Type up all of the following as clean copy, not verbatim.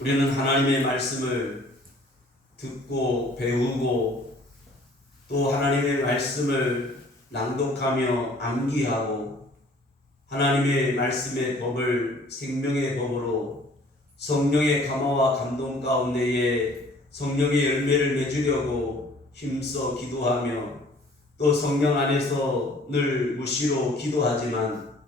우리는 하나님의 말씀을 듣고 배우고 또 하나님의 말씀을 낭독하며 암기하고 하나님의 말씀의 법을 생명의 법으로 성령의 감화와 감동 가운데에 성령의 열매를 맺으려고 힘써 기도하며 또 성령 안에서 늘 무시로 기도하지만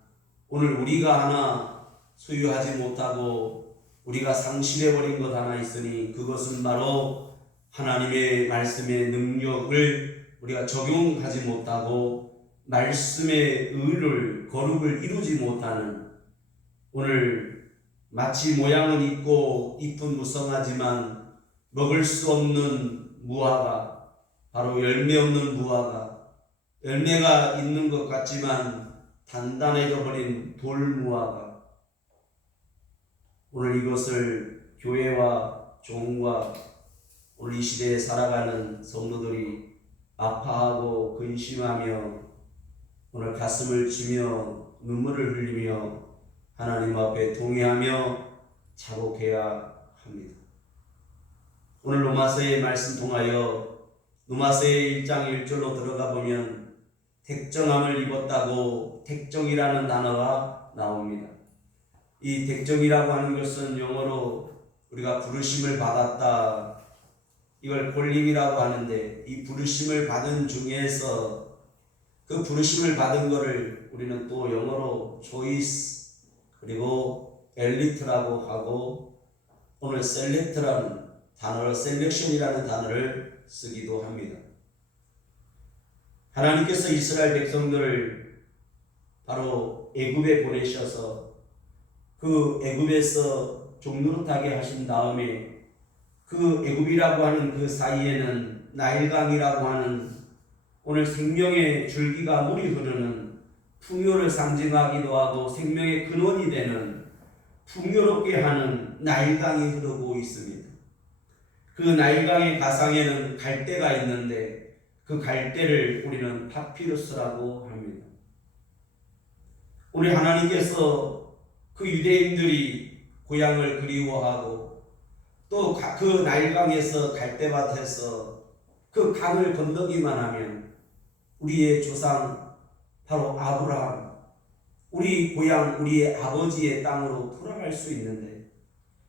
오늘 우리가 하나 소유하지 못하고 우리가 상실해버린 것 하나 있으니 그것은 바로 하나님의 말씀의 능력을 우리가 적용하지 못하고 말씀의 의를 거룩을 이루지 못하는 오늘 마치 모양은 있고 잎은 무성하지만 먹을 수 없는 무화과 바로 열매 없는 무화과 열매가 있는 것 같지만 단단해져 버린 돌무화과 오늘 이것을 교회와 종과 오늘 이 시대에 살아가는 성도들이 아파하고 근심하며 오늘 가슴을 치며 눈물을 흘리며 하나님 앞에 동의하며 자복해야 합니다. 오늘 로마서의 말씀 통하여 로마서의 1장 1절로 들어가 보면 택정함을 입었다고 택정이라는 단어가 나옵니다. 이 택정이라고 하는 것은 영어로 우리가 부르심을 받았다 이걸 콜링이라고 하는데 이 부르심을 받은 중에서 그 부르심을 받은 것을 우리는 또 영어로 choice 그리고 엘리트라고 하고 오늘 셀렉트라는 단어를 셀렉션이라는 단어를 쓰기도 합니다. 하나님께서 이스라엘 백성들을 바로 애굽에 보내셔서 그 애굽에서 종노릇하게 하신 다음에 그 애굽이라고 하는 그 사이에는 나일강이라고 하는 오늘 생명의 줄기가 물이 흐르는 풍요를 상징하기도 하고 생명의 근원이 되는 풍요롭게 하는 나일강이 흐르고 있습니다. 그 나일강의 가상에는 갈대가 있는데 그 갈대를 우리는 파피루스라고 합니다. 우리 하나님께서 그 유대인들이 고향을 그리워하고 또 그 나일강에서 갈대밭에서 그 강을 건너기만 하면 우리의 조상 바로 아브라함 우리 고향 우리의 아버지의 땅으로 돌아갈 수 있는데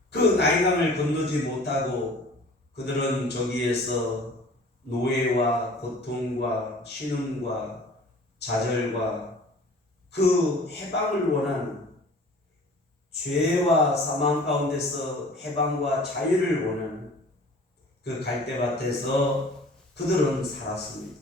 그 나일강을 건너지 못하고 그들은 저기에서 노예와 고통과 신음과 좌절과 그 해방을 원하는 죄와 사망 가운데서 해방과 자유를 원하는 그 갈대밭에서 그들은 살았습니다.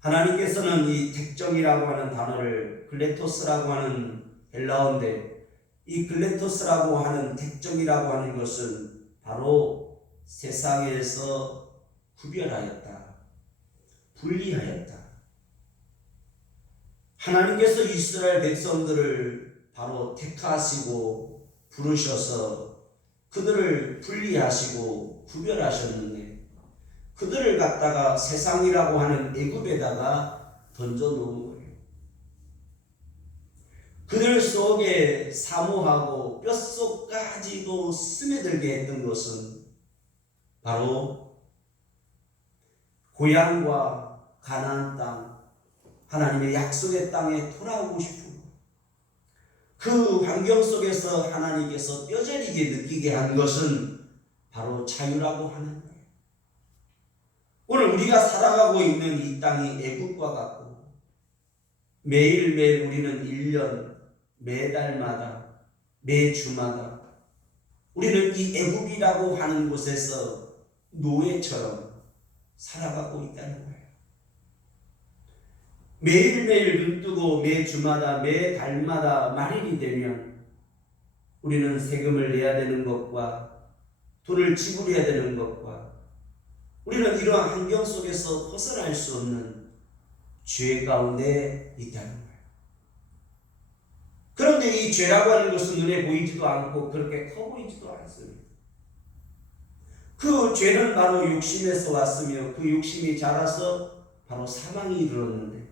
하나님께서는 이 택정이라고 하는 단어를 글레토스라고 하는 헬라어인데 이 글레토스라고 하는 택정이라고 하는 것은 바로 세상에서 구별하였다, 분리하였다. 하나님께서 이스라엘 백성들을 바로 택하시고 부르셔서 그들을 분리하시고 구별하셨는데 그들을 갖다가 세상이라고 하는 애굽에다가 던져놓은 거예요. 그들 속에 사모하고 뼛속까지도 스며들게 했던 것은 바로 고향과 가나안 땅 하나님의 약속의 땅에 돌아오고 싶은 그 환경 속에서 하나님께서 뼈저리게 느끼게 한 것은 바로 자유라고 하는 거예요. 오늘 우리가 살아가고 있는 이 땅이 애국과 같고 매일매일 우리는 1년 매달마다 매주마다 우리는 이 애국이라고 하는 곳에서 노예처럼 살아가고 있다는 거예요. 매일매일 눈뜨고 매주마다 매달마다 말일이 되면 우리는 세금을 내야 되는 것과 돈을 지불해야 되는 것과 우리는 이러한 환경 속에서 벗어날 수 없는 죄 가운데 있다는 거예요. 그런데 이 죄라고 하는 것은 눈에 보이지도 않고 그렇게 커 보이지도 않습니다. 그 죄는 바로 욕심에서 왔으며 그 욕심이 자라서 바로 사망이 이르렀는데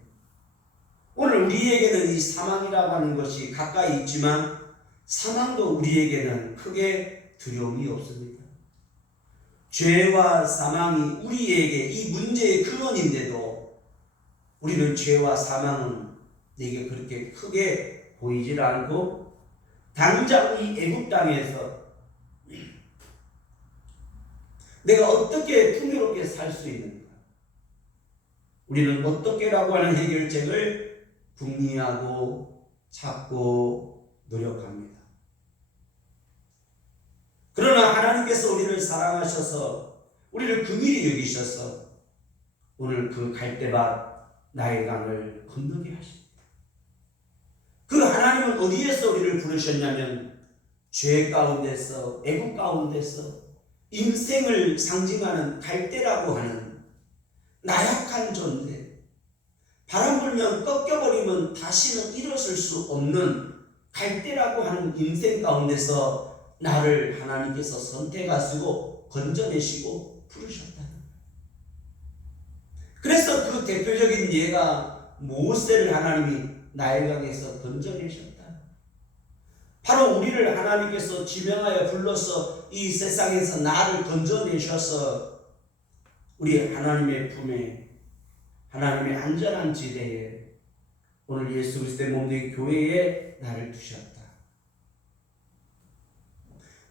오늘 우리에게는 이 사망이라고 하는 것이 가까이 있지만 사망도 우리에게는 크게 두려움이 없습니다. 죄와 사망이 우리에게 이 문제의 근원인데도 우리는 죄와 사망은 내게 그렇게 크게 보이질 않고 당장 이 애굽 땅에서 내가 어떻게 풍요롭게 살 수 있는가? 우리는 어떻게라고 하는 해결책을 궁리하고 찾고 노력합니다. 그러나 하나님께서 우리를 사랑하셔서 우리를 긍휼히 여기셔서 오늘 그 갈대밭 나의 강을 건너게 하십니다. 그 하나님은 어디에서 우리를 부르셨냐면 죄 가운데서, 애굽 가운데서 인생을 상징하는 갈대라고 하는 나약한 존재, 바람 불면 꺾여버리면 다시는 일어설 수 없는 갈대라고 하는 인생 가운데서 나를 하나님께서 선택하시고 건져내시고 부르셨다. 그래서 그 대표적인 예가 모세를 하나님이 나일강에서 건져내셨다. 바로 우리를 하나님께서 지명하여 불러서 이 세상에서 나를 건져내셔서 우리 하나님의 품에, 하나님의 안전한 지대에, 오늘 예수 그리스도의 몸된 교회에 나를 두셨다.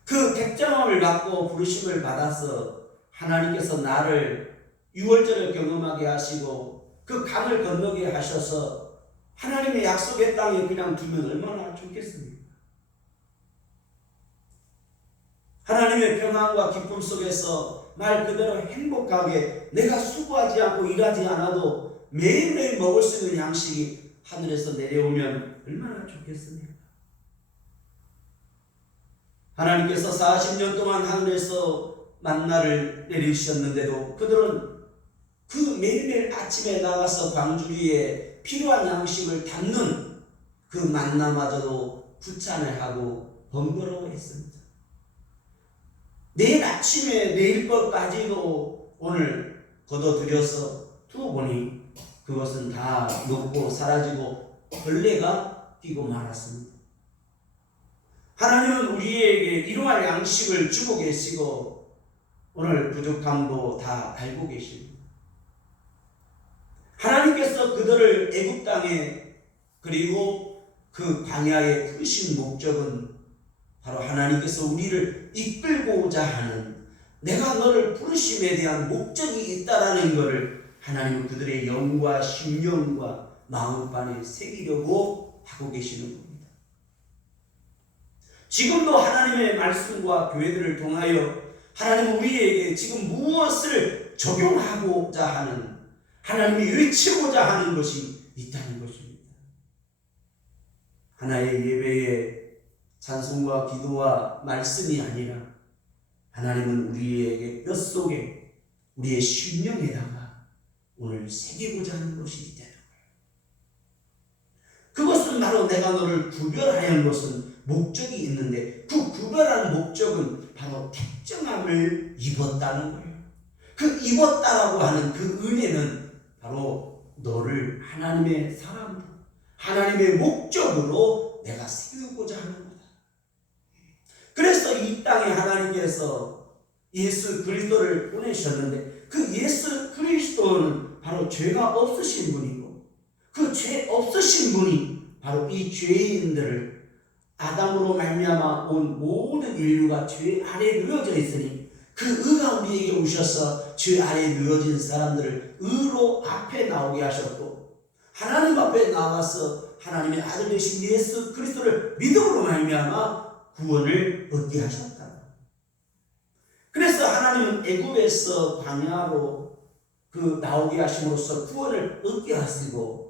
그 택정함을 받고 부르심을 받아서 하나님께서 나를 유월절을 경험하게 하시고 그 강을 건너게 하셔서 하나님의 약속의 땅에 그냥 두면 얼마나 좋겠습니까? 하나님의 평안과 기쁨 속에서 말 그대로 행복하게 내가 수고하지 않고 일하지 않아도 매일매일 먹을 수 있는 양식이 하늘에서 내려오면 얼마나 좋겠습니까? 하나님께서 40년 동안 하늘에서 만나를 내리셨는데도 그들은 그 매일매일 아침에 나가서 광주리에 필요한 양식을 담는 그 만나마저도 부찬해하고 번거로워했습니다. 내일 아침에 내일 것까지도 오늘 거둬들여서 두어보니 그것은 다 녹고 사라지고 벌레가 뛰고 말았습니다. 하나님은 우리에게 이러한 양식을 주고 계시고 오늘 부족함도 다 알고 계십니다. 하나님께서 그들을 애굽 땅에 그리고 그 광야에 부르신 목적은 바로 하나님께서 우리를 이끌고자 하는, 내가 너를 부르심에 대한 목적이 있다라는 것을 하나님은 그들의 영과 심령과 마음판에 새기려고 하고 계시는 겁니다. 지금도 하나님의 말씀과 교회들을 통하여 하나님은 우리에게 지금 무엇을 적용하고자 하는, 하나님이 외치고자 하는 것이 있다는 것입니다. 하나의 예배에 찬송과 기도와 말씀이 아니라 하나님은 우리에게 뼛속에 우리의 심령에다가 오늘 새기고자 하는 것이 있다는 거예요. 그것은 바로 내가 너를 구별하는 것은 목적이 있는데 그 구별한 목적은 바로 택정함을 입었다는 거예요. 그 입었다라고 하는 그 은혜는 바로 너를 하나님의 사람으로, 하나님의 목적으로 내가 세우고자 하는 거다. 그래서 이 땅에 하나님께서 예수 그리스도를 보내셨는데 그 예수 그리스도는 바로 죄가 없으신 분이고 그 죄 없으신 분이 바로 이 죄인들을, 아담으로 말미암아 온 모든 인류가 죄 아래에 누워져 있으니 그 의가 우리에게 오셔서 죄 아래에 누워진 사람들을 의로 앞에 나오게 하셨고 하나님 앞에 나와서 하나님의 아들 되신 예수 그리스도를 믿음으로 말미암아 구원을 얻게 하셨다. 그래서 하나님은 애굽에서 광야로 그 나오게 하심으로써 구원을 얻게 하시고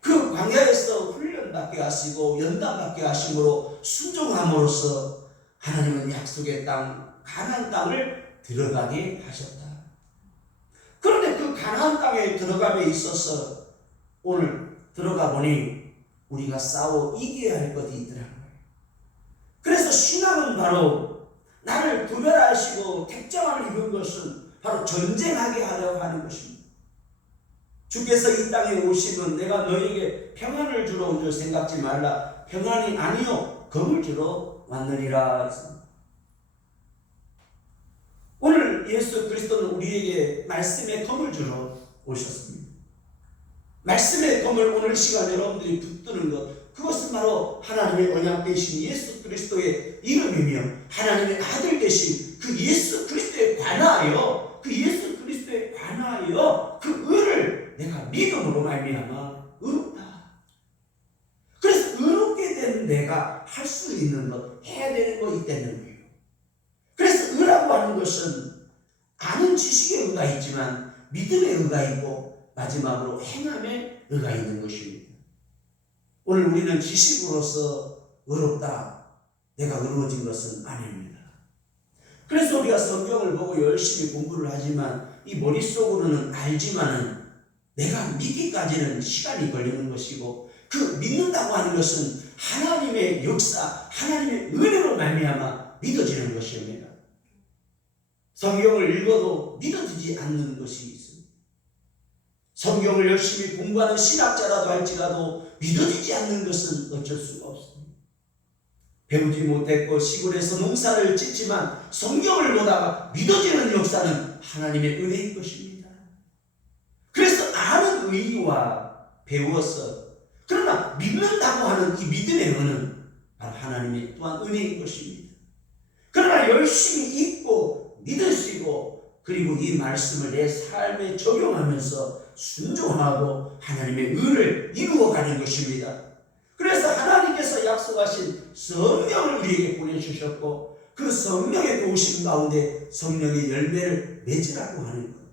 그 광야에서 훈련받게 하시고 연단받게 하심으로 순종함으로써 하나님은 약속의 땅 가나안 땅을 들어가게 하셨다. 그런데 그 가나안 땅에 들어감에 있어서 오늘 들어가 보니 우리가 싸워 이겨야 할 것이 있더라고요. 그래서 신앙은 바로 나를 구별하시고 택정함을 입은 것은 바로 전쟁하게 하려고 하는 것입니다. 주께서 이 땅에 오시면 내가 너에게 평안을 주러 온 줄 생각지 말라. 평안이 아니요 검을 주러 왔느니라. 오늘 예수 그리스도는 우리에게 말씀의 검을 주러 오셨습니다. 말씀의 검을 오늘 시간 여러분들이 붙드는 것, 그것은 바로 하나님의 언약 되신 예수 그리스도의 이름이며 하나님의 아들 되신 그 예수 그리스도에 관하여 그 의를 내가 믿음으로 말미암아 의롭다. 그래서 의롭게 된 내가 할 수 있는 것, 해야 되는 거 있다는 거예요. 그래서 의라고 하는 것은 아는 지식의 의가 있지만 믿음의 의가 있고 마지막으로 행함의 의가 있는 것입니다. 오늘 우리는 지식으로서 의롭다, 내가 의로워진 것은 아닙니다. 그래서 우리가 성경을 보고 열심히 공부를 하지만 이 머릿속으로는 알지만은 내가 믿기까지는 시간이 걸리는 것이고, 그 믿는다고 하는 것은 하나님의 역사, 하나님의 은혜로 말미암아 믿어지는 것입니다. 성경을 읽어도 믿어지지 않는 것이 있습니다. 성경을 열심히 공부하는 신학자라도 할지라도 믿어지지 않는 것은 어쩔 수가 없습니다. 배우지 못했고 시골에서 농사를 짓지만 성경을 보다가 믿어지는 역사는 하나님의 은혜인 것입니다. 그래서 아는 의와 배웠어. 그러나 믿는다고 하는 이 믿음의 은은 바로 하나님의 또한 은혜인 것입니다. 그러나 열심히 읽고 믿으시고 그리고 이 말씀을 내 삶에 적용하면서 순종하고 하나님의 의를 이루어가는 것입니다. 그래서 하나님께서 약속하신 성령을 우리에게 보내주셨고 그 성령의 도우심 가운데 성령의 열매를 맺으라고 하는 것.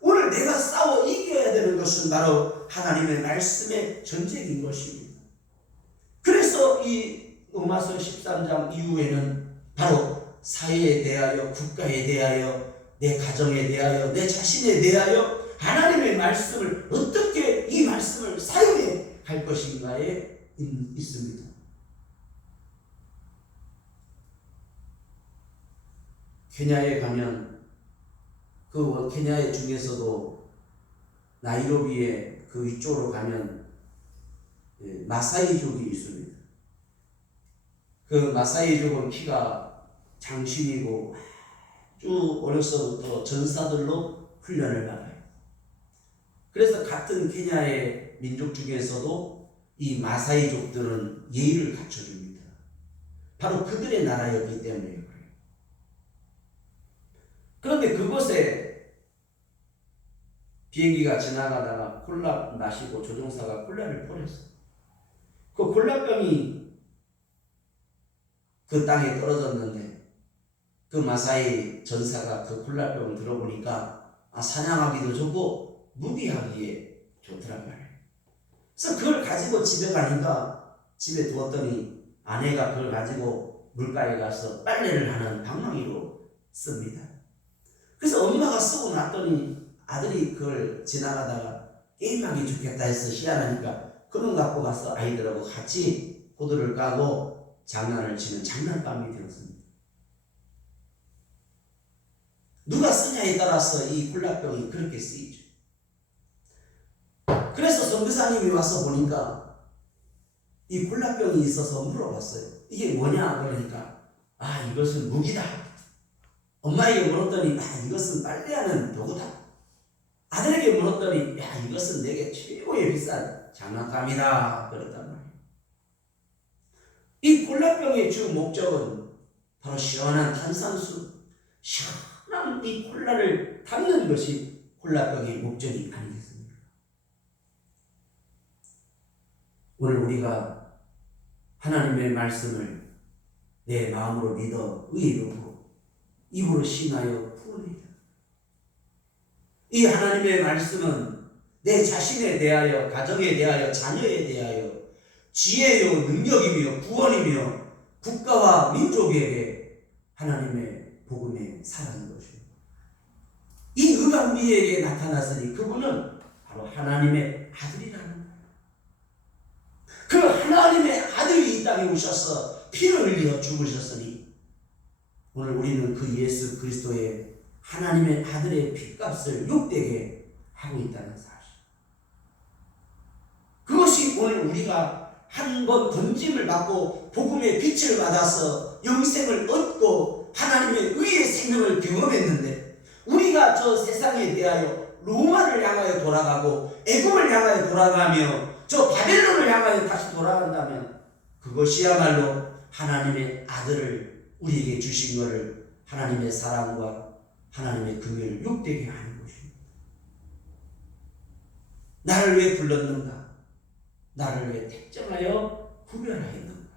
오늘 내가 싸워 이겨야 되는 것은 바로 하나님의 말씀의 전쟁인 것입니다. 그래서 이 로마서 13장 이후에는 바로 사회에 대하여, 국가에 대하여, 내 가정에 대하여, 내 자신에 대하여 하나님의 말씀을 어떻게 이 말씀을 사용해 갈 것인가에 있습니다. 케냐에 가면 그 케냐의 중에서도 나이로비의 그 위쪽으로 가면 마사이족이 있습니다. 그 마사이족은 키가 장신이고 쭉 어려서부터 전사들로 훈련을 받아요. 그래서 같은 케냐의 민족 중에서도 이 마사이족들은 예의를 갖춰줍니다. 바로 그들의 나라였기 때문에 그래요. 그런데 그곳에 비행기가 지나가다가 콜라 마시고 조종사가 콜라를 뿌렸어요. 그 콜라병이 그 땅에 떨어졌는데 그 마사이 전사가 그 콜라병을 들어보니까 사냥하기도 좋고 무기하기에 좋더란 말이에요. 그래서 그걸 가지고 집에 가니까 집에 두었더니 아내가 그걸 가지고 물가에 가서 빨래를 하는 방망이로 씁니다. 그래서 엄마가 쓰고 났더니 아들이 그걸 지나가다가 게임하기 좋겠다 해서 희한하니까 그놈 갖고 가서 아이들하고 같이 호두를 까고 장난을 치는 장난감이 되었습니다. 누가 쓰냐에 따라서 이 콜라병이 그렇게 쓰이죠. 그래서 선교사님이 와서 보니까 이 콜라병이 있어서 물어봤어요. 이게 뭐냐? 그러니까 이것은 무기다. 엄마에게 물었더니 이것은 빨래하는 도구다. 아들에게 물었더니 이것은 내게 최고의 비싼 장난감이다. 그랬단 말이에요. 이 콜라병의 주 목적은 바로 시원한 탄산수, 시원한 이 콜라를 담는 것이 콜라병의 목적이 아니겠습니까? 오늘 우리가 하나님의 말씀을 내 마음으로 믿어 의롭고 입으로 신하여 푸느니라. 이 하나님의 말씀은 내 자신에 대하여, 가정에 대하여, 자녀에 대하여 지혜요 능력이며 구원이며 국가와 민족에게 하나님의 복음의 사랑인 것입니다. 이 의가 우리에게 나타났으니 그분은 바로 하나님의 아들이라는 거예요. 그 하나님의 아들이 이 땅에 오셔서 피를 흘려 죽으셨으니 오늘 우리는 그 예수 그리스도의 하나님의 아들의 핏값을 욕되게 하고 있다는 사실. 그것이 오늘 우리가 한 번 건짐을 받고 복음의 빛을 받아서 영생을 얻고 하나님의 의의 생명을 경험했는데, 우리가 저 세상에 대하여 로마를 향하여 돌아가고 애굽을 향하여 돌아가며 저 바벨론을 향하여 다시 돌아간다면, 그것이야말로 하나님의 아들을 우리에게 주신 것을 하나님의 사랑과 하나님의 긍휼을 욕되게 하는 것입니다. 나를 왜 불렀는가? 나를 왜 택정하여 구별하였는가?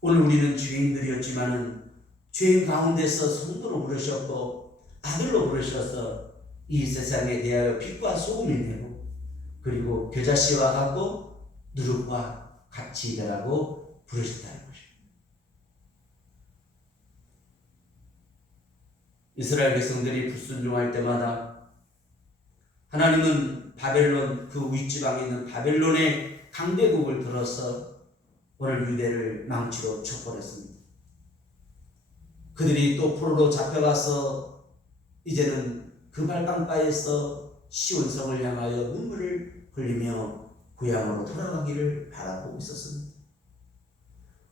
오늘 우리는 죄인들이었지만은 죄인 가운데서 성도로 부르셨고 아들로 부르셔서 이 세상에 대하여 빛과 소금이 되고, 그리고 겨자씨와 같고 누룩과 같이 되라고 부르셨다는 것입니다. 이스라엘 백성들이 불순종할 때마다 하나님은 바벨론, 그 윗지방에 있는 바벨론의 강대국을 들어서 오늘 유대를 망치로 쳐버렸습니다. 그들이 또 포로로 잡혀가서 이제는 그 발강가에서 시온성을 향하여 눈물을 흘리며 고향으로 돌아가기를 바라고 있었습니다.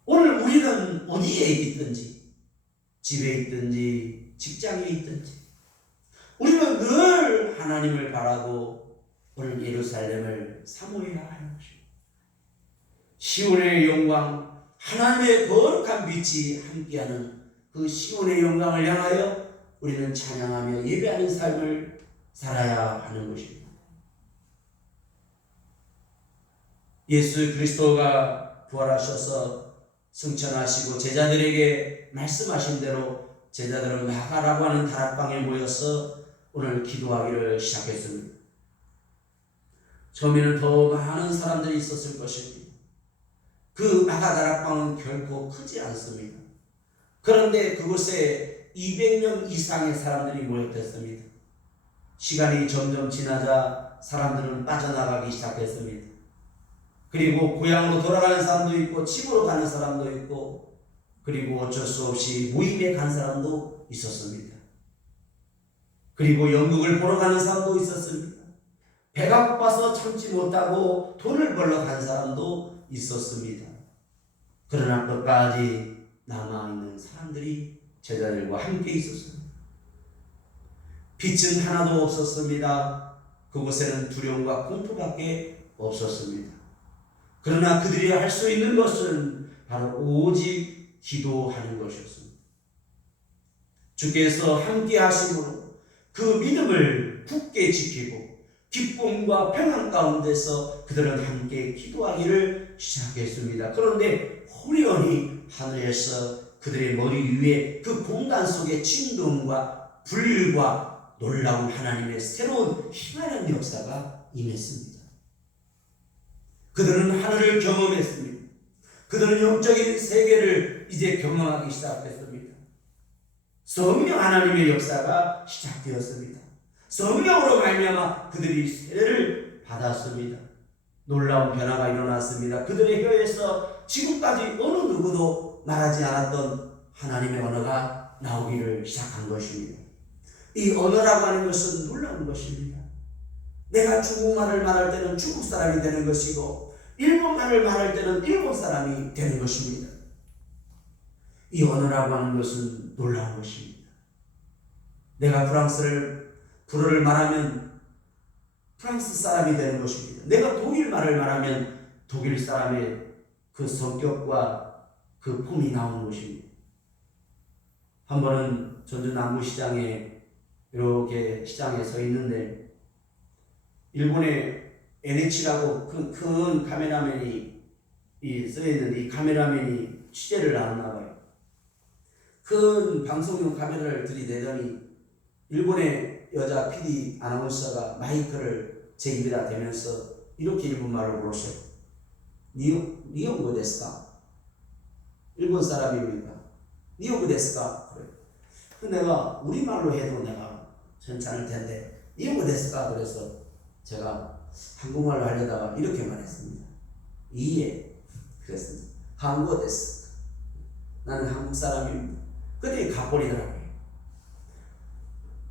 오늘 우리는 어디에 있든지, 집에 있든지 직장에 있든지, 우리는 늘 하나님을 바라고 오늘 예루살렘을 사모해야 하는 것입니다. 시온의 영광, 하나님의 거룩한 빛이 함께하는 그 시온의 영광을 향하여 우리는 찬양하며 예배하는 삶을 살아야 하는 것입니다. 예수 그리스도가 부활하셔서 승천하시고 제자들에게 말씀하신 대로 제자들은 마가라고 하는 다락방에 모여서 오늘 기도하기를 시작했습니다. 처음에는 더 많은 사람들이 있었을 것입니다. 그 마가 다락방은 결코 크지 않습니다. 그런데 그곳에 200명 이상의 사람들이 모였습니다. 시간이 점점 지나자 사람들은 빠져나가기 시작했습니다. 그리고 고향으로 돌아가는 사람도 있고 집으로 가는 사람도 있고, 그리고 어쩔 수 없이 모임에 간 사람도 있었습니다. 그리고 연극을 보러 가는 사람도 있었습니다. 배가 고파서 참지 못하고 돈을 벌러 간 사람도 있었습니다. 그러나 끝까지 남아있는 사람들이 제자들과 함께 있었습니다. 빛은 하나도 없었습니다. 그곳에는 두려움과 공포밖에 없었습니다. 그러나 그들이 할 수 있는 것은 바로 오직 기도하는 것이었습니다. 주께서 함께 하심으로 그 믿음을 굳게 지키고 기쁨과 평안 가운데서 그들은 함께 기도하기를 시작했습니다. 그런데 호련히 하늘에서 그들의 머리 위에 그 공간 속에 진동과 불과 놀라운 하나님의 새로운 희망의 역사가 임했습니다. 그들은 하늘을 경험했습니다. 그들은 영적인 세계를 이제 경험하기 시작했습니다. 성령 하나님의 역사가 시작되었습니다. 성령으로 말미암아 그들이 세례를 받았습니다. 놀라운 변화가 일어났습니다. 그들의 혀에서 지금까지 어느 누구도 말하지 않았던 하나님의 언어가 나오기를 시작한 것입니다. 이 언어라고 하는 것은 놀라운 것입니다. 내가 중국말을 말할 때는 중국 사람이 되는 것이고 일본말을 말할 때는 일본 사람이 되는 것입니다. 이 언어라고 하는 것은 놀라운 것입니다. 내가 불어를 말하면 프랑스 사람이 되는 것입니다. 내가 독일말을 말하면 독일 사람의 그 성격과 그 폼이 나오는 것입니다. 한 번은 전주 남부시장에 이렇게 시장에 서 있는데 일본의 NH라고 큰 카메라맨이 써있는데 이 카메라맨이 취재를 나왔나 봐요. 큰 방송용 카메라를 들이대더니 일본의 여자 PD 아나운서가 마이크를 제 입에다 대면서 이렇게 일본말로 물었어요. 니혼고 데스까? 일본 사람입니까? 니혼고 데스까? 그래. 근데 내가 우리말로 해도 내가 괜찮을 텐데 니혼고 데스까? 그래서 제가 한국말로 하려다가 이렇게 말했습니다. 이해. 그랬습니다. 한국어 데스. 나는 한국 사람입니다. 그때 가버리더라고요.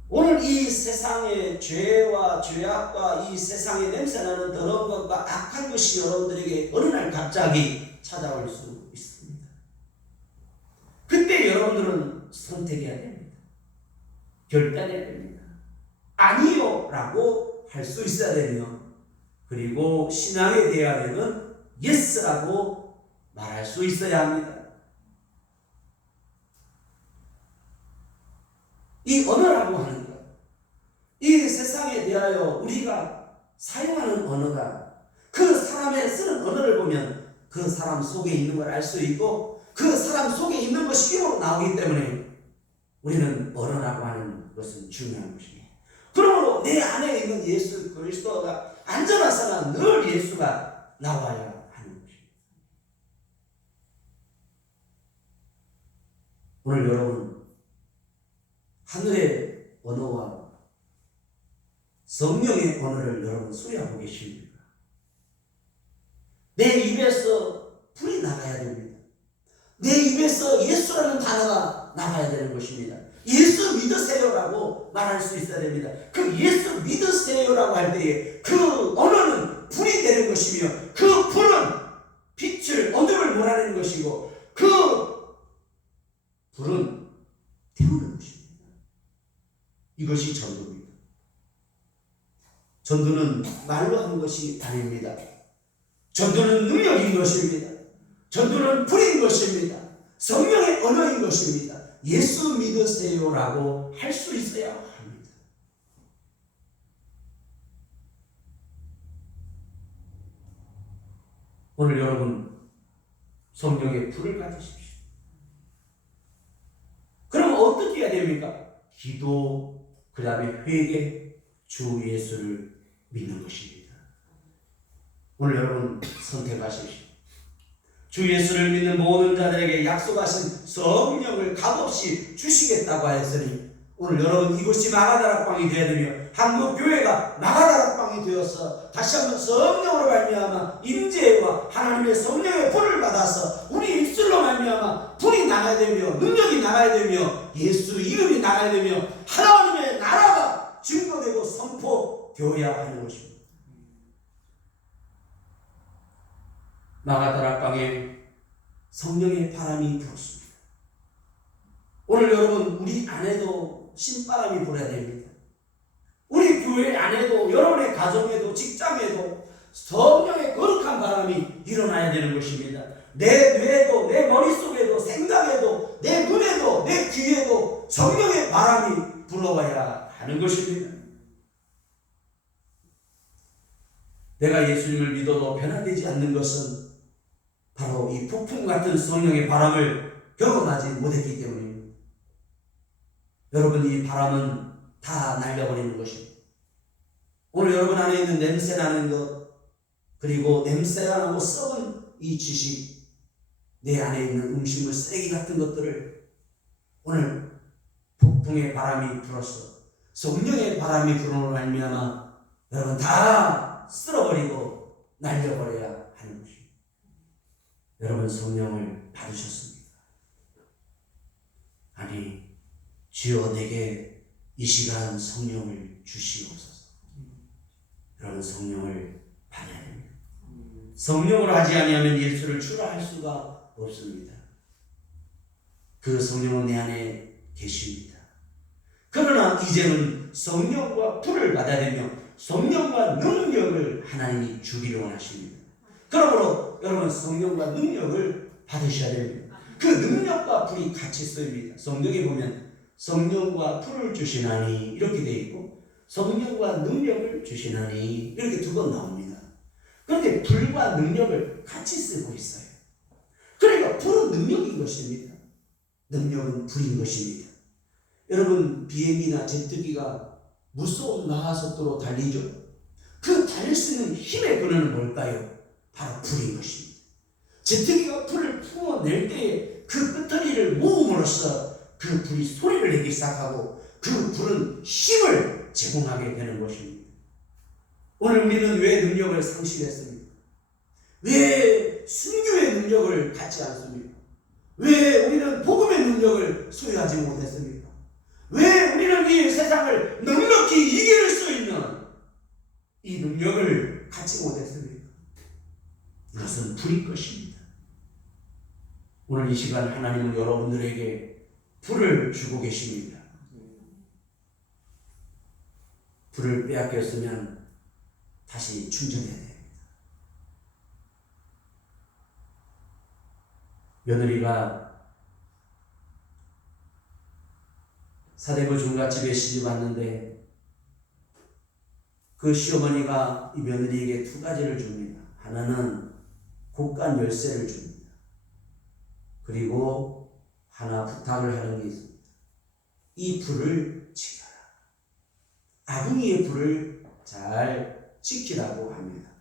오늘 오늘 이 세상의 죄와 죄악과 이 세상의 냄새나는 더러운 것과 악한 것이 여러분들에게 어느 날 갑자기 찾아올 수 있습니다. 그때 여러분들은 선택해야 됩니다. 결단해야 됩니다. 아니요 라고 할 수 있어야 되며, 그리고 신앙에 대하여는 예스라고 말할 수 있어야 합니다. 이 언어라고 하는 것, 이 세상에 대하여 우리가 사용하는 언어가 그 사람의 쓰는 언어를 보면 그 사람 속에 있는 걸 알 수 있고, 그 사람 속에 있는 것이 입으로 나오기 때문에 우리는 언어라고 하는 것은 중요한 것입니다. 그러므로 내 안에 있는 예수 그리스도가 안전하사나 늘 예수가 나와야 하는 것입니다. 오늘 여러분, 하늘의 언어와 성령의 언어를 여러분 수리하고 계십니까? 내 입에서 불이 나가야 됩니다. 내 입에서 예수라는 단어가 나가야 되는 것입니다. 예수 믿으세요라고 말할 수 있어야 됩니다. 그 예수 믿으세요라고 할 때에 그 언어는 불이 되는 것이며, 그 불은 빛을 어둠을 몰아내는 것이고, 그 불은 태우는 것입니다. 이것이 전도입니다. 전도는 말로 하는 것이 아닙니다. 전도는 능력인 것입니다. 전도는 불인 것입니다. 성령의 언어인 것입니다. 예수 믿으세요라고 할 수 있어야 합니다. 오늘 여러분, 성령의 불을 받으십시오. 그럼 어떻게 해야 됩니까? 기도, 그 다음에 회개, 주 예수를 믿는 것입니다. 오늘 여러분 선택하십시오. 주 예수를 믿는 모든 자들에게 약속하신 성령을 값없이 주시겠다고 하였으니, 오늘 여러분 이곳이 마가다락방이 되어야 되며 한국교회가 마가다락방이 되어서 다시 한번 성령으로 말미암아 임재와 하나님의 성령의 불을 받아서 우리 입술로 말미암아 불이 나가야 되며 능력이 나가야 되며 예수 이름이 나가야 되며 하나님의 나라가 증거되고 선포되어야 하는 것입니다. 마가다락방에 성령의 바람이 불었습니다. 오늘 여러분, 우리 안에도 신바람이 불어야 됩니다. 우리 교회 안에도, 여러분의 가정에도, 직장에도 성령의 거룩한 바람이 일어나야 되는 것입니다. 내 뇌에도, 내 머릿속에도, 생각에도, 내 눈에도, 내 귀에도 성령의 바람이 불어와야 하는 것입니다. 내가 예수님을 믿어도 변화되지 않는 것은 바로 이 폭풍 같은 성령의 바람을 경험하지 못했기 때문입니다. 여러분, 이 바람은 다 날려버리는 것입니다. 오늘 여러분 안에 있는 냄새 나는 것, 그리고 냄새가 나고 썩은 이 지식, 내 안에 있는 음식물 쓰레기 같은 것들을 오늘 폭풍의 바람이 불어서, 성령의 바람이 불어로 말미암아 여러분 다 쓸어버리고 날려버려야 하는 것입니다. 여러분 성령을 받으셨습니까? 아니, 주여 내게 이 시간 성령을 주시옵소서. 여러분 성령을 받아야 됩니다. 성령으로 하지 아니하면 예수를 주라 할 수가 없습니다. 그 성령은 내 안에 계십니다. 그러나 이제는 성령과 불을 받아야 되며 성령과 능력을 하나님이 주기를 원하십니다. 그러므로 여러분 성령과 능력을 받으셔야 됩니다. 그 능력과 불이 같이 쓰입니다. 성경에 보면 성령과 불을 주시나니 이렇게 되어 있고 성령과 능력을 주시나니 이렇게 두 번 나옵니다. 그런데 불과 능력을 같이 쓰고 있어요. 그러니까 불은 능력인 것입니다. 능력은 불인 것입니다. 여러분 비행기나 제트기가 무서운 마하속도로 달리죠. 그 달릴 수 있는 힘의 근원은 뭘까요? 바로 불인 것입니다. 제트기가 불을 품어낼 때에 그 배터리를 모음으로써 그 불이 소리를 내기 시작하고 그 불은 힘을 제공하게 되는 것입니다. 오늘 우리는 왜 능력을 상실했습니까? 왜 순교의 능력을 갖지 않습니까? 왜 우리는 복음의 능력을 소유하지 못했습니까? 왜 우리는 이 세상을 넉넉히 이길 수 있는 이 능력을 갖지 못했습니까? 이것은 불의 것입니다. 오늘 이 시간 하나님은 여러분들에게 불을 주고 계십니다. 불을 빼앗겼으면 다시 충전해야 됩니다. 며느리가 사대부 종갓집에 시집 왔는데 그 시어머니가 이 며느리에게 두 가지를 줍니다. 하나는 곶감 열쇠를 줍니다. 그리고 하나 부탁을 하는 게 있습니다. 이 불을 지켜라. 아궁이의 불을 잘 지키라고 합니다.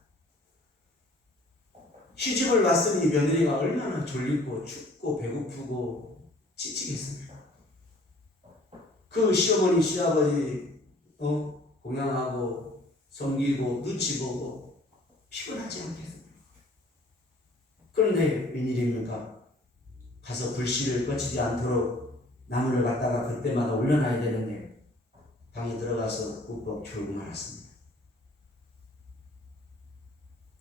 시집을 왔으니 며느리가 얼마나 졸리고 춥고 배고프고 지치겠습니까? 그 시어머니 시아버지 공양하고 섬기고 눈치 보고 피곤하지 않겠습니까? 그런데 웬일입니까? 가서 불씨를 꺼지지 않도록 나무를 갖다가 그때마다 올려놔야 되는데 방에 들어가서 꾹꾹 졸고 말았습니다.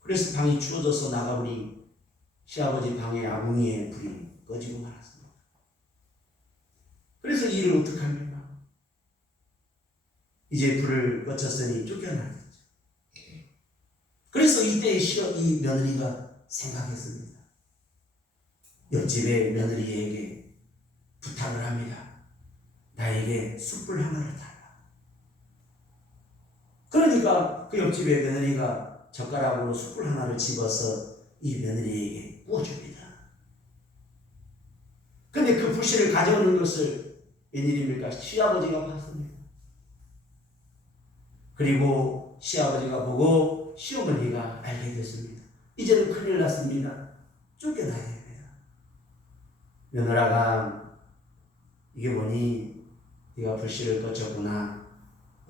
그래서 방이 추워져서 나가보니 시아버지 방에 아궁이에 불이 꺼지고 말았습니다. 그래서 이 일을 어떻게 합니까? 이제 불을 꺼쳤으니 쫓겨나겠죠. 그래서 이때 이 며느리가 생각했습니다. 옆집의 며느리에게 부탁을 합니다. 나에게 숯불 하나를 달라. 그러니까 그 옆집의 며느리가 젓가락으로 숯불 하나를 집어서 이 며느리에게 부어줍니다. 근데 그 불씨를 가져오는 것을 웬일입니까? 시아버지가 봤습니다. 그리고 시아버지가 보고 시어머니가 알게 됐습니다. 이제는 큰일 났습니다. 쫓겨나야 됩니다. 며느라가 이게 뭐니? 네가 불씨를 꺼쳤구나.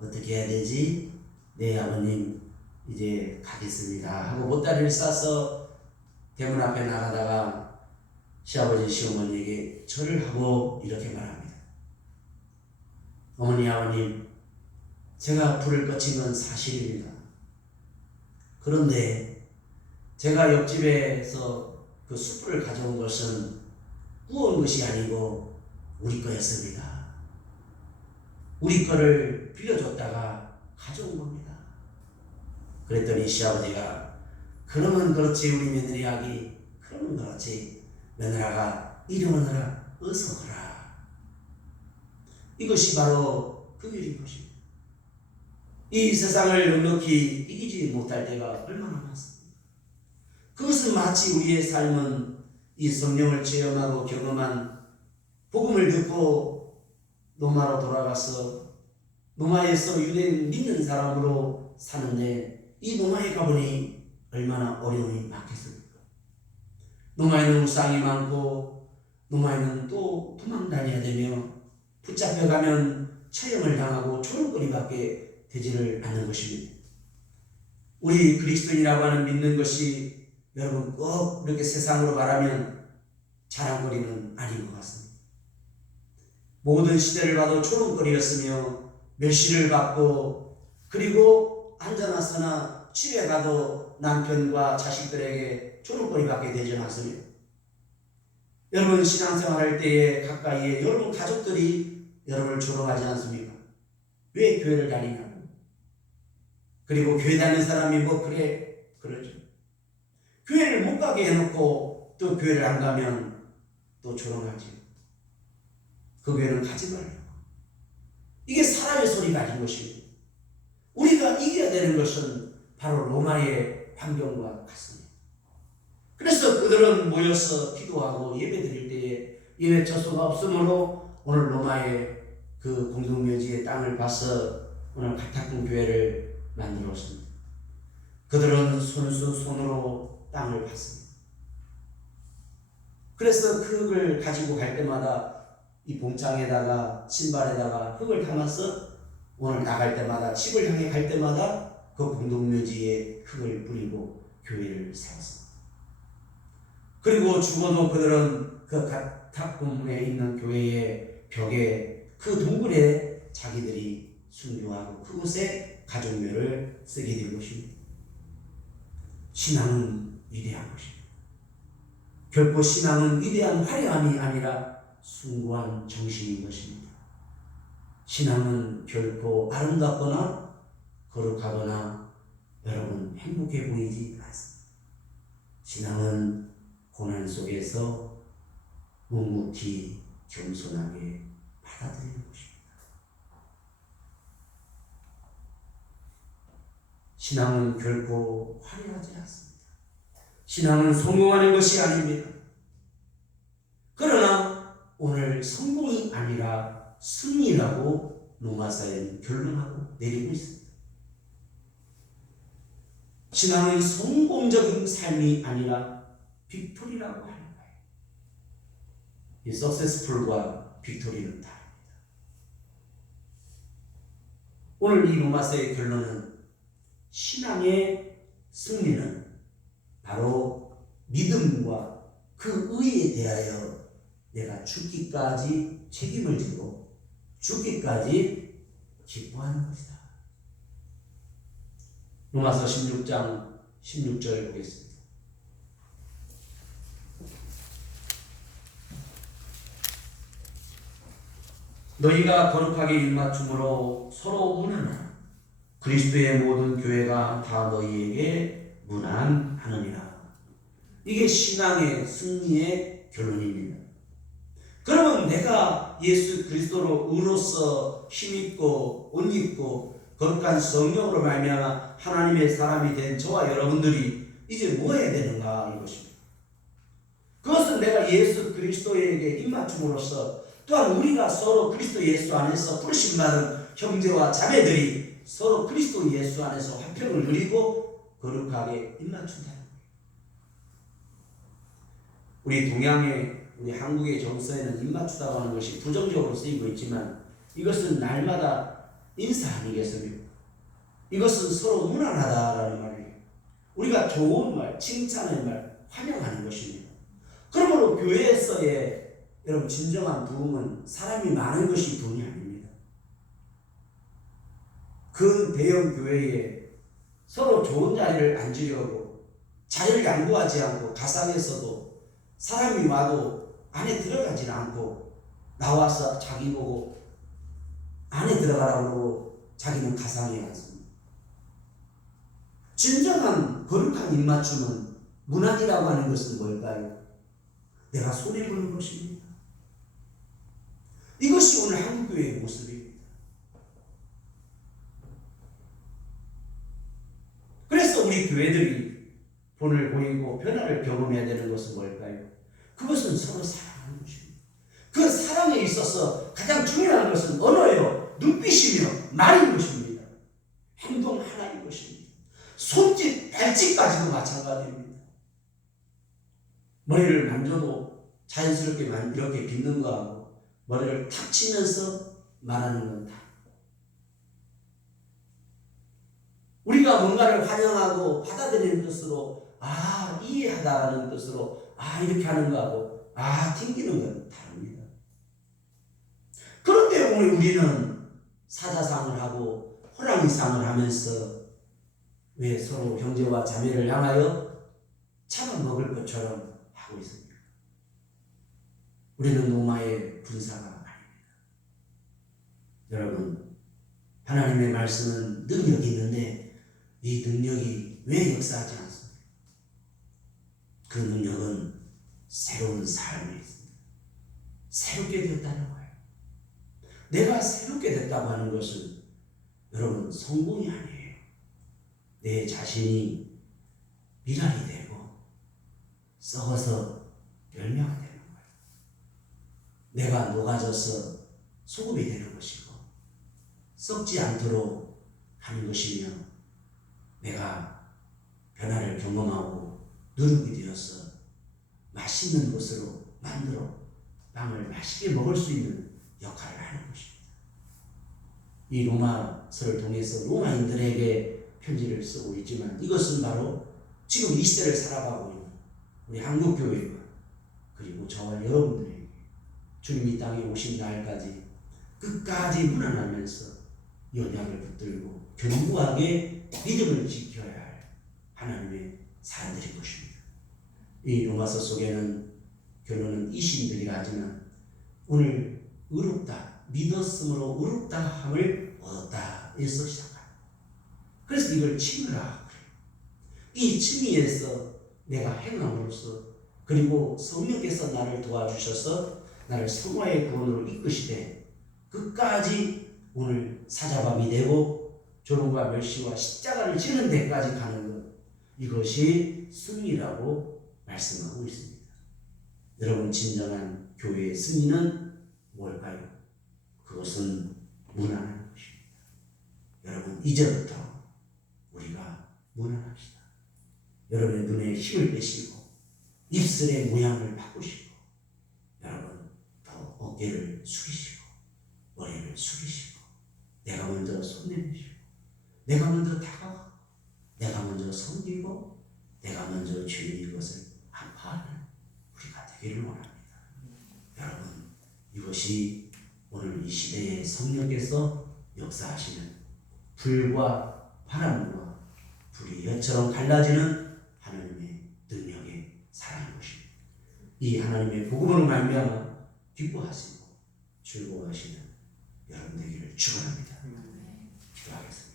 어떻게 해야 되지? 네 아버님 이제 가겠습니다 하고 보따리를 싸서 대문 앞에 나가다가 시아버지 시어머니에게 절을 하고 이렇게 말합니다. 어머니 아버님 제가 불을 꺼친 건 사실입니다. 그런데 제가 옆집에서 그 숯불을 가져온 것은 구워온 것이 아니고 우리 거였습니다. 우리 거를 빌려줬다가 가져온 겁니다. 그랬더니 시아버지가 그러면 그렇지 우리 며느리하기 그러면 그렇지 며느라가 이리 오너라 어서 오라. 이것이 바로 그 일인 것입니다. 이 세상을 넉넉히 이기지 못할 때가 얼마나 많습니까? 그것은 마치 우리의 삶은 이 성령을 체험하고 경험한 복음을 듣고 로마로 돌아가서 로마에서 유대인 믿는 사람으로 사는데 이 로마에 가보니 얼마나 어려움이 많겠습니까? 로마에는 우상이 많고 로마에는 또 도망 다녀야 되며 붙잡혀가면 처형을 당하고 조롱거리밖에 되지를 않는 것입니다. 우리 그리스도인이라고 하는 믿는 것이 여러분 꼭 이렇게 세상으로 말하면 자랑거리는 아닌 것 같습니다. 모든 시대를 봐도 조롱거리였으며 멸시를 받고 그리고 앉아나서나 집에 가도 남편과 자식들에게 조롱거리밖에 되지 않습니다. 여러분 신앙생활할 때에 가까이에 여러분 가족들이 여러분을 조롱하지 않습니까? 왜 교회를 다니냐고. 그리고 교회 다니는 사람이 뭐 그래 그러죠. 교회를 못 가게 해놓고 또 교회를 안 가면 또 조롱하지. 그 교회는 가지 말라고. 이게 사람의 소리가 아닌 것입니다. 우리가 이겨야 되는 것은 바로 로마의 환경과 같습니다. 그래서 그들은 모여서 기도하고 예배 드릴 때에 예배 처소가 없으므로 오늘 로마의 그 공동묘지의 땅을 봐서 오늘 가타군 교회를 만들었습니다. 그들은 손으로 땅을 팠습니다. 그래서 그 흙을 가지고 갈 때마다 이 봉창에다가 신발에다가 흙을 담아서 오늘 나갈 때마다 집을 향해 갈 때마다 그 공동묘지에 흙을 뿌리고 교회를 세웠습니다. 그리고 죽어도 그들은 그 가타군에 있는 교회의 벽에 그 동굴에 자기들이 순교하고 그곳에 가족묘를 쓰게 된 것입니다. 신앙은 위대한 것입니다. 결코 신앙은 위대한 화려함이 아니라 숭고한 정신인 것입니다. 신앙은 결코 아름답거나 거룩하거나 여러분 행복해 보이지 않습니다. 신앙은 고난 속에서 묵묵히 겸손하게 받아들이는 것입니다. 신앙은 결코 화려하지 않습니다. 신앙은 성공하는 것이 아닙니다. 그러나 오늘 성공이 아니라 승리라고 로마서에는 결론하고 내리고 있습니다. 신앙은 성공적인 삶이 아니라 빅토리라고 하는 거예요. 이 successful과 빅토리는 다릅니다. 오늘 이 로마서의 결론은 신앙의 승리는 바로 믿음과 그 의에 대하여 내가 죽기까지 책임을 지고 죽기까지 기뻐하는 것이다. 로마서 16장 16절 보겠습니다. 너희가 거룩하게 입맞춤으로 서로 문안하라. 그리스도의 모든 교회가 다 너희에게 문안하느니라. 이게 신앙의 승리의 결론입니다. 그러면 내가 예수 그리스도로 의로서 힘있고 옷입고 거룩한 성령으로 말미암아 하나님의 사람이 된 저와 여러분들이 이제 뭐 해야 되는가 하는 것입니다. 그것은 내가 예수 그리스도에게 입맞춤으로써 또한 우리가 서로 그리스도 예수 안에서 부르심받은 형제와 자매들이 서로 그리스도 예수 안에서 화평을 누리고 거룩하게 입맞춘다는 거예요. 우리 동양의 우리 한국의 정서에는 입맞추다고 하는 것이 부정적으로 쓰이고 있지만 이것은 날마다 인사 아니겠습니까? 이것은 서로 무난하다라는 말이에요. 우리가 좋은 말, 칭찬의 말, 환영하는 것입니다. 그러므로 교회에서의 여러분 진정한 부흥은 사람이 많은 것이 부흥이 아닙니다. 그 대형 교회에 서로 좋은 자리를 앉으려고 자리를 양보하지 않고 가상에서도 사람이 와도 안에 들어가지 않고 나와서 자기 보고 안에 들어가라고 자기는 가상에 갔습니다. 진정한 거룩한 입맞춤은 문안이라고 하는 것은 뭘까요? 내가 손해보는 것입니다. 이것이 오늘 한국교회의 모습입니다. 그래서 우리 교회들이 본을 보이고 변화를 경험해야 되는 것은 뭘까요? 그것은 서로 사랑하는 것입니다. 그 사랑에 있어서 가장 중요한 것은 언어요, 눈빛이며 말인 것입니다. 행동 하나인 것입니다. 손짓, 발짓까지도 마찬가지입니다. 머리를 만져도 자연스럽게 이렇게 빗는 거하고 머리를 탁 치면서 말하는 건 다. 우리가 뭔가를 환영하고 받아들이는 뜻으로 이해하다라는 뜻으로 이렇게 하는 거하고 튕기는 건 다릅니다. 그런데 오늘 우리는 사자상을 하고 호랑이상을 하면서 왜 서로 형제와 자매를 향하여 잡아먹을 것처럼 하고 있습니다. 우리는 로마의 군사가 아닙니다. 여러분, 하나님의 말씀은 능력이 있는데 이 능력이 왜 역사하지 않습니까? 그 능력은 새로운 삶에 있습니다. 새롭게 되었다는 거예요. 내가 새롭게 됐다고 하는 것은 여러분 성공이 아니에요. 내 자신이 미랄이 되고 썩어서 열매가 되는 거예요. 내가 녹아져서 소금이 되는 것이고 썩지 않도록 하는 것이며 내가 변화를 경험하고 누룩이 되어서 맛있는 것으로 만들어 빵을 맛있게 먹을 수 있는 역할을 하는 것입니다. 이 로마서를 통해서 로마인들에게 편지를 쓰고 있지만 이것은 바로 지금 이 시대를 살아가고 있는 우리 한국교회가 그리고 저와 여러분들에게 주님 이 땅에 오신 날까지 끝까지 무난하면서 연약을 붙들고 견고하게 믿음을 지켜야 할 하나님의 사람들인 것입니다. 이 로마서 속에는 결론은 이신들이라 하지만 오늘 의롭다, 믿었으므로 의롭다 함을 얻었다 에서 시작합니다. 그래서 이걸 칭의라 그래요. 이 칭의에서 내가 행함으로써 그리고 성령께서 나를 도와주셔서 나를 성화의 구원으로 이끄시되 끝까지 오늘 사자밤이 되고 조롱과 멸시와 십자가를 지는 데까지 가는 것, 이것이 승리라고 말씀하고 있습니다. 여러분, 진정한 교회의 승리는 뭘까요? 그것은 무난한 것입니다. 여러분, 이제부터 우리가 무난합시다. 여러분의 눈에 힘을 빼시고 입술의 모양을 바꾸시고 여러분 더 어깨를 숙이시고 머리를 숙이시고 내가 먼저 손 내미시고 내가 먼저 다가가고 내가 먼저 섬기고 내가 먼저 주님의 것을 아파하는 우리가 되기를 원합니다. 여러분, 이것이 오늘 이 시대에 성령께서 역사하시는 불과 바람과 불이 여처럼 갈라지는 하나님의 능력의 사랑인 것입니다. 이 하나님의 복음으로 말미암아 기뻐하시고 즐거워하시는 여러분 되기를 축원합니다. 기도하겠습니다.